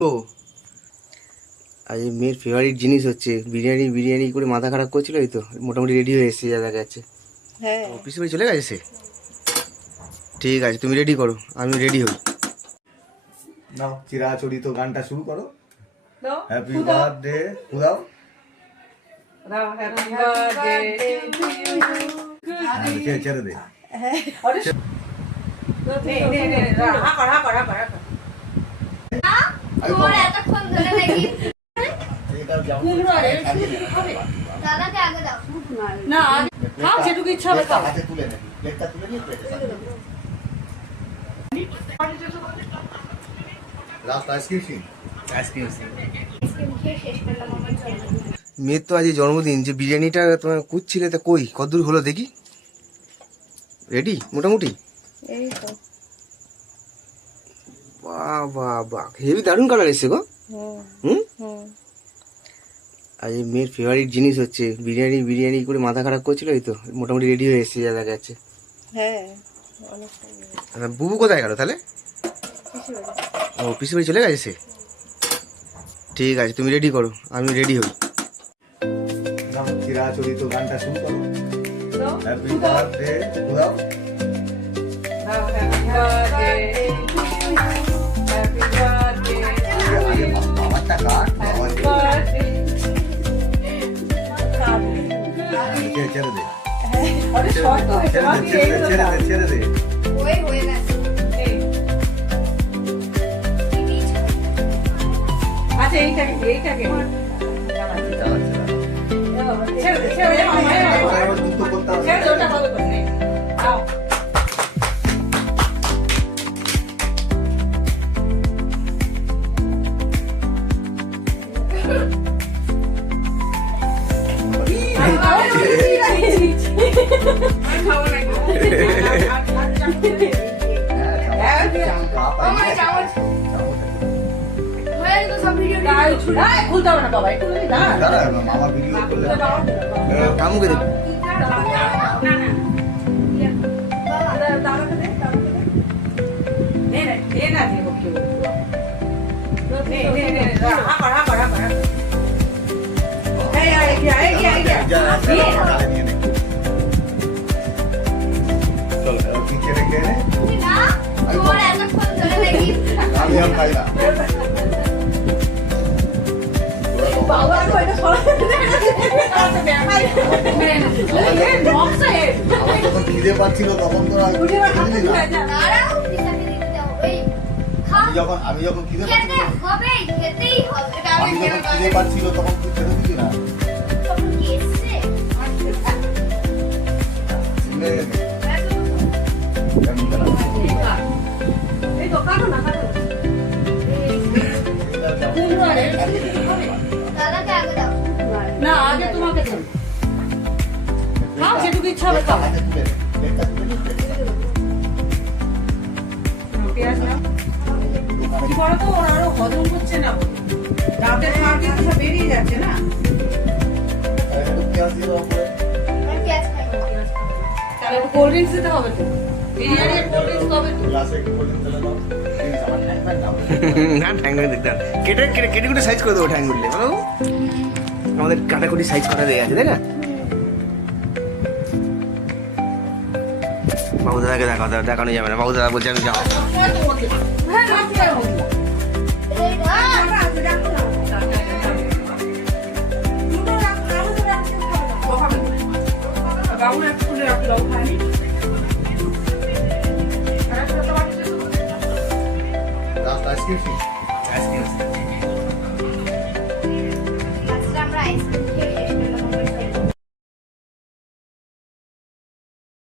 ও আজ মেয়ের ফেভারিট জিনিস হচ্ছে বিরিয়ানি বিরিয়ানি করে মাথা খারাপ করছিল, এই তো মোটামুটি রেডি হয়ে এসেছে, যা দেখা যাচ্ছে। হ্যাঁ অফিসে বাড়ি চলে গেছে সে। ঠিক আছে, তুমি রেডি করো, আমি রেডি হই। নাও চিরাচরিত গানটা শুরু করো। হ্যাপি বার্থডে উদাও। Happy birthday to you. ছেড়ে দে। আরে নে নে হা করা তোমার এতক্ষণ ধরে নাকি এটা যেমন কুমড়ো আর এর শুধু খাবে দাদাকে আগে দাও না খাও যেটুকু ইচ্ছা হবে খাও। হাতে তুলে নাকি প্লেটটা তুলে নিয়ে প্লেটে লাস্ট আইসক্রিম আইসক্রিম আইসক্রিম খেয়ে শেষ করলাম আমার জন্য। মেয়ের তো আজ জন্মদিন, যে বিরিয়ানিটা তোমার কুচ্ছিলে তা কই কতদূর হলো দেখি। রেডি মোটামুটি? এই তো বাহ বাহ বাহ, হেভি দারুণ কালার এসছে গো। হুম আজ মেয়ের ফেভারিট জিনিস হচ্ছে বিরিয়ানি বিরিয়ানি করে মাথা খারাপ করছিল, এই তো মোটামুটি রেডি হয়ে এসেছে, যা দেখা যাচ্ছে। হ্যাঁ বুবু কোথায় গেল তাহলে? ও পিসি বাড়ি চলে গেছে সে। ঠিক আছে, তুমি রেডি করো, আমি রেডি হই। নাও চিরাচরিত গানটা শুরু করো। হ্যাপি বার্থডে উদাও। Happy birthday to you. Happy birthday আগে বাবারটা কাট বাবার বার্থডে ছেড়ে দে। আরে শর্ট হয়েছে বাকি এইগুলো দাও। ছেড়ে দে। ওই হয়ে গেছে এই আচ্ছা এইটাকে ছেড়ে দে দুটো করতে হবে। ছেড়ে দে ওটা ভালো করে নে দাও। আমার চামচ হয়ে গেল সব ভিডিও খুলতে হবে না বাবা একটু দাঁড়া দাঁড়া মামা ভিডিও করলে কামুকে দেখি। চল পিছিয়ে রেখে নে। না তোমার এতক্ষণ ধরে নাকি আমি আর খাই না। বাবা এটা আমার যখন খিদে পাচ্ছিল তখন তো আর বুঝলি না। দাঁড়াও পিছাতে দিতে দাও এই খাও আমি যখন খিদে খেতে পাচ্ছিল হবে খেতেই হবে এটা আমি যখন খিদে পাচ্ছিল তখন তুই খেতে দিলি না। তখন কি এসছে নে, নে। কেমন খেলা? এই তো কাটো না কাটো দাদাকে আগে দাও না আগে তোমাকে দেব খাও যেটুকু ইচ্ছা হবে খাও। হাতে তুলে নে। প্লেটটা তুলে নিয়ে প্লেটে পেঁয়াজ নাও কি বলো তো ওর আরো হজম হচ্ছে না দাঁতের ফাঁকে তো সব বেরিয়ে যাচ্ছে না পেঁয়াজ দিয়ে দাও উপরে। আমি পেঁয়াজ খাই না। তাহলে একটু কোল্ড ড্রিঙ্কস দিতে হবে তো বিরিয়ানি আর কোল্ড ড্রিঙ্কস হবে তো গ্লাসে একটু কোল্ড ড্রিঙ্কস ঢেলে দাও। প্লিজ, আমার ঠ্যাং প্যান দাও। না ঠ্যাঙ্গুলি দেখতে হবে। কেটে কেটে কেটে কুটে সাইজ করে দেবো ঠ্যাঙ্গুলি, বলো আমাদের কাটাকুটি সাইজ করা দেয়া আছে, তাই না? বাবু দাদাকে দেখানো যাবে না, বাবু দাদা বলছে আমি যাবো। হ্যাঁ রাখতে হবে এই না বাবু একটু খুলে রাখলো ওখানে লাস্ট আইসক্রিম